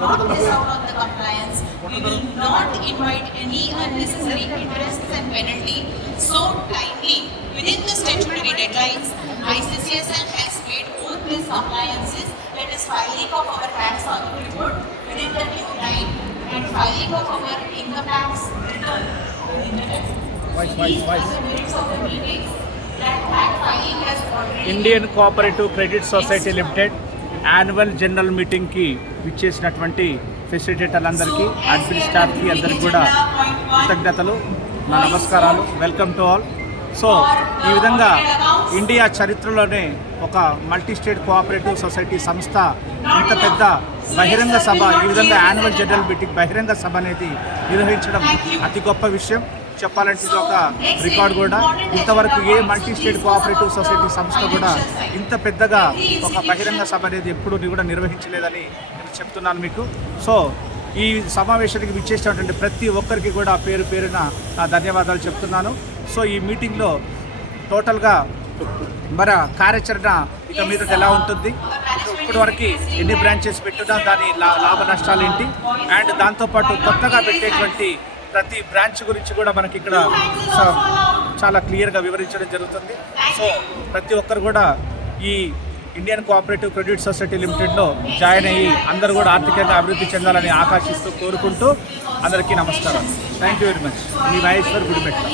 not miss out on the compliance. We will not invite any unnecessary interests and penalty. So timely, within the statutory deadlines, ICCSL has made both these compliances, that is filing of our tax report within the due time and filing of our income tax return within the time. These are the merits of the meetings. That filing has already Indian cooperative credit society limited annual general మీటింగ్కి విచ్చేసినటువంటి ఫెసిలిటేటర్లందరికీ admin స్టాఫ్కి అందరికీ కూడా కృతజ్ఞతలు, నా నమస్కారాలు. Welcome to all. So ఈ విధంగా ఇండియా చరిత్రలోనే ఒక మల్టీ స్టేట్ కోఆపరేటివ్ సొసైటీ సంస్థ ఇంత పెద్ద బహిరంగ సభ, ఈ విధంగా యాన్యువల్ జనరల్ మీటింగ్ బహిరంగ సభ అనేది నిర్వహించడం అతి గొప్ప విషయం. చెప్పాలంటే ఇది ఒక రికార్డ్ కూడా. ఇంతవరకు a multi state cooperative society సంస్థ కూడా ఇంత పెద్దగా ఒక బహిరంగ సభ అనేది ఎప్పుడూ కూడా నిర్వహించలేదని నేను చెప్తున్నాను మీకు. సో ఈ సమావేశానికి విచ్చేసినటువంటి ప్రతి ఒక్కరికి కూడా పేరు పేరున ధన్యవాదాలు చెప్తున్నాను. సో ఈ మీటింగ్లో టోటల్గా మన కార్యాచరణ ఇక మీద ఎలా ఉంటుంది, ఇప్పటి వరకు ఎన్ని బ్రాంచెస్ పెట్టున్నా దాని లాభ నష్టాలు ఏంటి, అండ్ దాంతోపాటు కొత్తగా పెట్టేటువంటి ప్రతి బ్రాంచ్ గురించి కూడా మనకి ఇక్కడ చాలా క్లియర్గా వివరించడం జరుగుతుంది. సో ప్రతి ఒక్కరు కూడా ఈ ఇండియన్ కోఆపరేటివ్ క్రెడిట్ సొసైటీ లిమిటెడ్లో జాయిన్ అయ్యి అందరూ కూడా ఆర్థికంగా అభివృద్ధి చెందాలని ఆకాంక్షిస్తూ కోరుకుంటూ అందరికీ నమస్కారం. Thank you very much. Me Maheshwar Gudimetla.